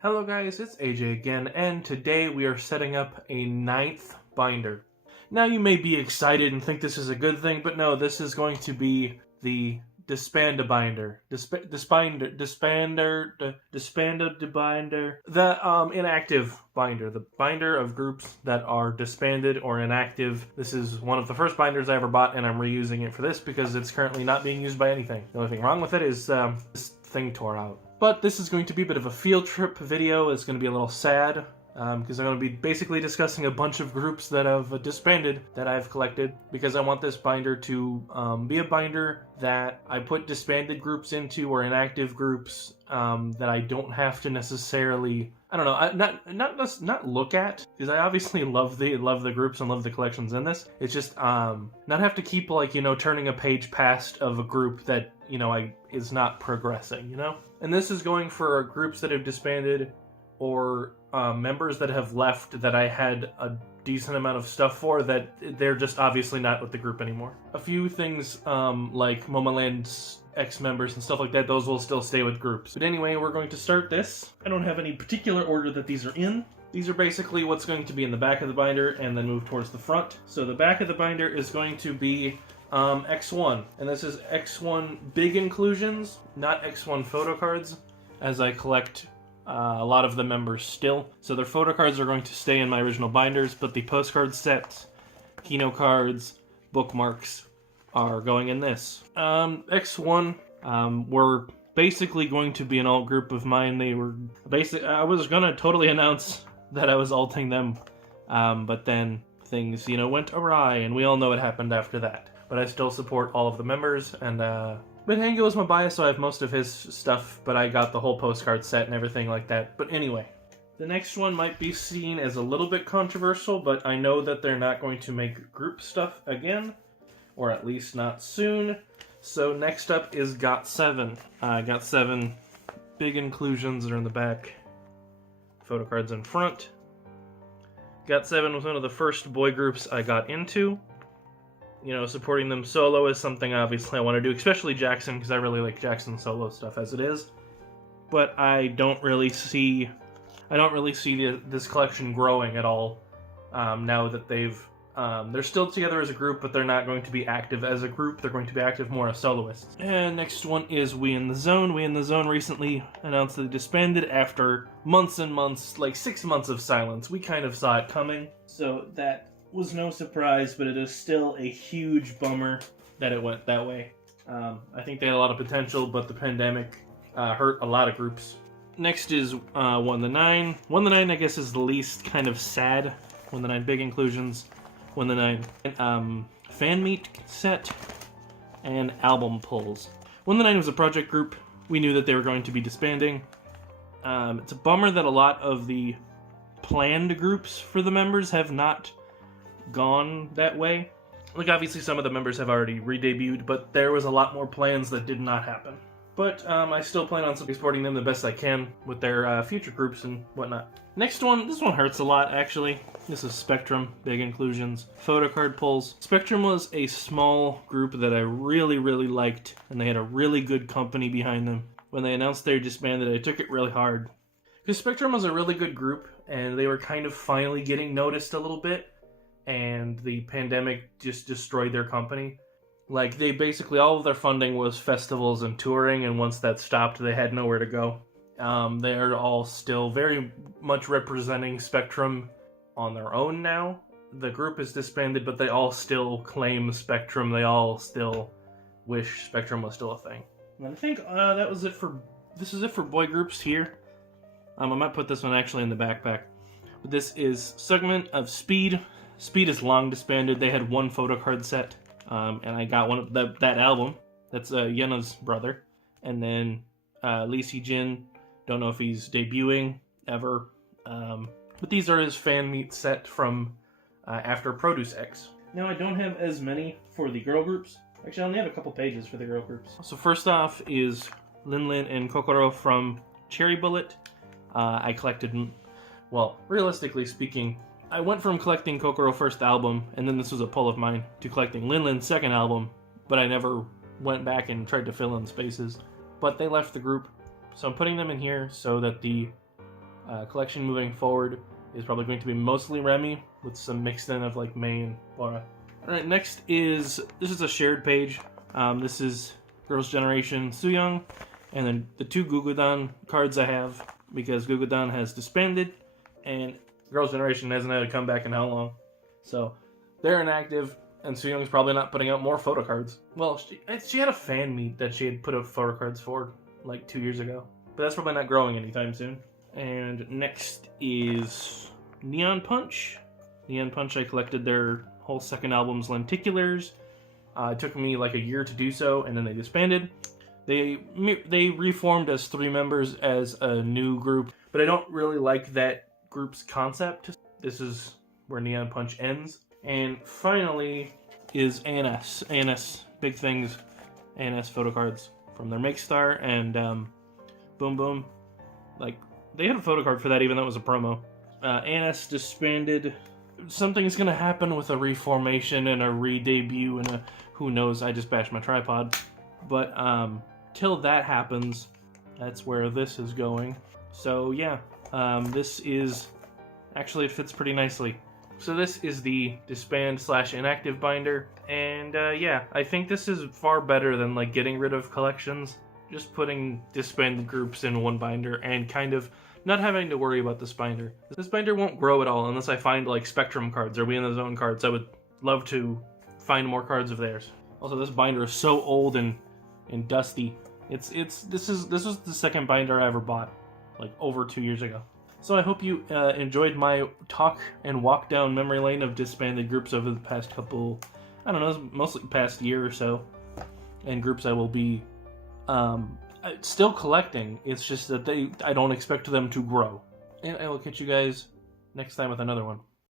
Hello guys, it's AJ again, and today we are setting up a 9th binder. Now you may be excited and think this is a good thing, but no, this is going to be the Disbanded binder. Disbanded binder. The inactive binder. The binder of groups that are disbanded or inactive. This is one of the first binders I ever bought, and I'm reusing it for this because it's currently not being used by anything. The only thing wrong with it is this thing tore out. But this is going to be a bit of a field trip video. It's going to be a little sad because I'm going to be basically discussing a bunch of groups that have disbanded that I've collected, because I want this binder to be a binder that I put disbanded groups into, or inactive groups that I don't have to necessarily, I don't know, not look at, because I obviously love the groups and love the collections in this. It's just not have to keep, like, turning a page past of a group that is not progressing, And this is going for groups that have disbanded, or members that have left that I had a decent amount of stuff for, that they're just obviously not with the group anymore. A few things like Momoland's ex-members and stuff like that, those will still stay with groups. But anyway, we're going to start this. I don't have any particular order that these are in. These are basically what's going to be in the back of the binder and then move towards the front. So the back of the binder is going to be X1, and this is X1 big inclusions, not X1 photo cards, as I collect a lot of the members still. So their photo cards are going to stay in my original binders, but the postcard sets, Kino cards, bookmarks are going in this. X1 were basically going to be an alt group of mine. They were I was gonna totally announce that I was alting them, but then things, went awry, and we all know what happened after that. But I still support all of the members, and Wonho is my bias, so I have most of his stuff, but I got the whole postcard set and everything like that. But anyway, the next one might be seen as a little bit controversial, but I know that they're not going to make group stuff again, or at least not soon. So next up is Got7. Got7 big inclusions are in the back, photo cards in front. Got7 was one of the first boy groups I got into. Supporting them solo is something obviously I want to do, especially Jackson, because I really like Jackson's solo stuff as it is. But I don't really see this collection growing at all now that they're still together as a group, but they're not going to be active as a group. They're going to be active more as soloists. And next one is We in the Zone. We in the Zone recently announced that they disbanded after months and months, like 6 months of silence. We kind of saw it coming, so that was no surprise, but it is still a huge bummer that it went that way. I think they had a lot of potential, but the pandemic hurt a lot of groups. Next is One the Nine. One the Nine, I guess, is the least kind of sad. One the Nine big inclusions. One the Nine fan meet set and album pulls. One the Nine was a project group. We knew that they were going to be disbanding. It's a bummer that a lot of the planned groups for the members have not gone that way. Like, obviously some of the members have already re-debuted, but there was a lot more plans that did not happen. But I still plan on supporting them the best I can with their future groups and whatnot. Next one, this one hurts a lot, actually. This is Spectrum, big inclusions, photo card pulls. Spectrum was a small group that I really, really liked, and they had a really good company behind them. When they announced they disbanded, I took it really hard. Because Spectrum was a really good group, and they were kind of finally getting noticed a little bit, and the pandemic just destroyed their company. Like, they basically, all of their funding was festivals and touring, and once that stopped, they had nowhere to go. They're all still very much representing Spectrum on their own now. The group is disbanded, but they all still claim Spectrum. They all still wish Spectrum was still a thing. And I think that was it for, this is it for boy groups here. I might put this one actually in the backpack. But this is segment of Speed. Speed is long disbanded. They had one photo card set, and I got one of that album. That's Yena's brother. And then Lee Si-jin, don't know if he's debuting ever. But these are his fan meet set from after Produce X. Now, I don't have as many for the girl groups. Actually, I only have a couple pages for the girl groups. So first off is Lin Lin and Kokoro from Cherry Bullet. I collected, well, realistically speaking, I went from collecting Kokoro first album, and then this was a pull of mine, to collecting Lin Lin's second album, but I never went back and tried to fill in spaces. But they left the group, so I'm putting them in here so that the Collection moving forward is probably going to be mostly Remy with some mixed in of like May and Laura. Alright, next this is a shared page. This is Girls' Generation Sooyoung, and then the 2 Gugudan cards I have, because Gugudan has disbanded, and Girls' Generation hasn't had a comeback in how long. So, they're inactive, and Sooyoung's probably not putting out more photo cards. Well, she had a fan meet that she had put out photo cards for, like 2 years ago. But that's probably not growing anytime soon. And next is Neon Punch. Neon Punch, I collected their whole second album's Lenticulars. It took me like a year to do so, and then they disbanded. They reformed as 3 members as a new group, but I don't really like that group's concept. This is where Neon Punch ends. And finally is ANS. ANS, Big Things, ANS photo cards from their Make Star and Boom Boom. Like, they had a photo card for that, even though it was a promo. ANS disbanded. Something's gonna happen with a reformation and a re-debut and a who knows. I just bashed my tripod. But till that happens, that's where this is going. So yeah, this is actually, it fits pretty nicely. So this is the disband/inactive binder, and yeah, I think this is far better than like getting rid of collections. Just putting disbanded groups in one binder and kind of not having to worry about this binder. This binder won't grow at all unless I find like Spectrum cards or We in the Zone cards. I would love to find more cards of theirs. Also, this binder is so old and dusty. This was the second binder I ever bought, like over 2 years ago. So I hope you enjoyed my talk and walk down memory lane of disbanded groups over the past couple, I don't know, mostly past year or so, and groups I will be still collecting. It's just that I don't expect them to grow. And I will catch you guys next time with another one.